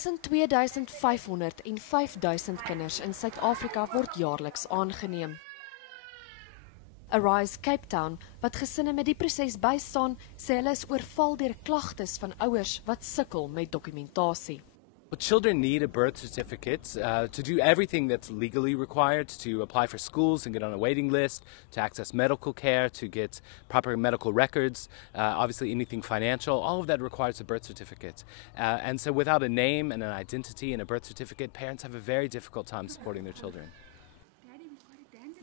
Tussen 2500 en 5000 kinders in Suid-Afrika word jaarliks aangeneem. Arise Cape Town, wat gesinne met die proses bystaan, sê hulle is oorval deur klagtes van ouers wat sukkel met dokumentasie. Well, children need a birth certificate to do everything that's legally required, to apply for schools and get on a waiting list, to access medical care, to get proper medical records, obviously anything financial, all of that requires a birth certificate. And so without a name and an identity and a birth certificate, parents have a very difficult time supporting their children.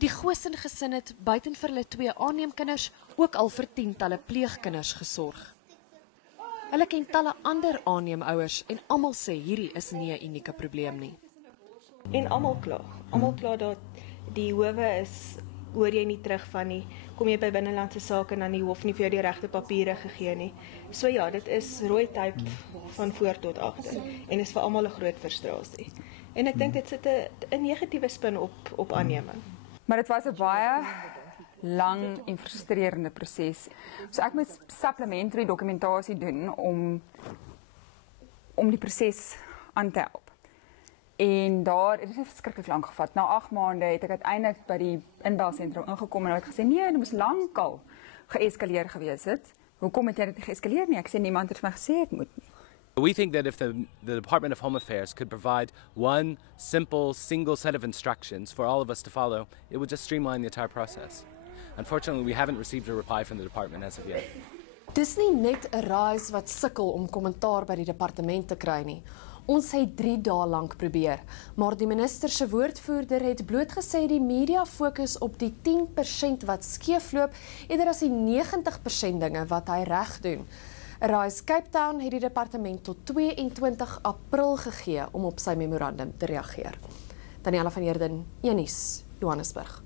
Die Goosen gesin het buiten vir hulle 2 aanneemkinders ook al vir tientalle pleegkinders gesorg. Hulle ken talle ander aanneemouers en almal sê hierdie is nie 'n unieke probleem nie. En almal kla dat die howe is hoor jy nie terug van nie. Kom jy by binnelandse sake en dan die hof nie vir jou die regte papiere gegee nie. So ja, dit is rooi typ van voor tot agter en is vir almal 'n groot frustrasie. En ek dink dit sit 'n negatiewe spin op aanneming. Maar dit was 'n baie lang en frustrerende proses. So ek moet supplementary dokumentasie doen om die proses aan te help. En daar het dit verskriklik lank gevat. Na 8 maande het ek uiteindelik by die inbelsentrum ingekom en hulle het gesê nee, dit moes lankal geeskaleer gewees het. Hoekom het dit geeskaleer nie? Ek sê niemand het vir my gesê dit moet nie. We think that if the Department of Home Affairs could provide one simple, single set of instructions for all of us to follow, it would just streamline the entire process. Unfortunately, we haven't received a reply from the department as of yet. Dis nie net 'n Arise wat sukkel om kommentaar by die departement te kry nie. Ons het 3 dae lank probeer, maar die minister se woordvoerder het bloot gesê die media fokus op die 10% wat skeefloop eerder as die 90% dinge wat hy reg doen. Arise Cape Town het die departement tot 22 April gegee om op sy memorandum te reageer. Daniela van Heerden, Nuus, Johannesburg.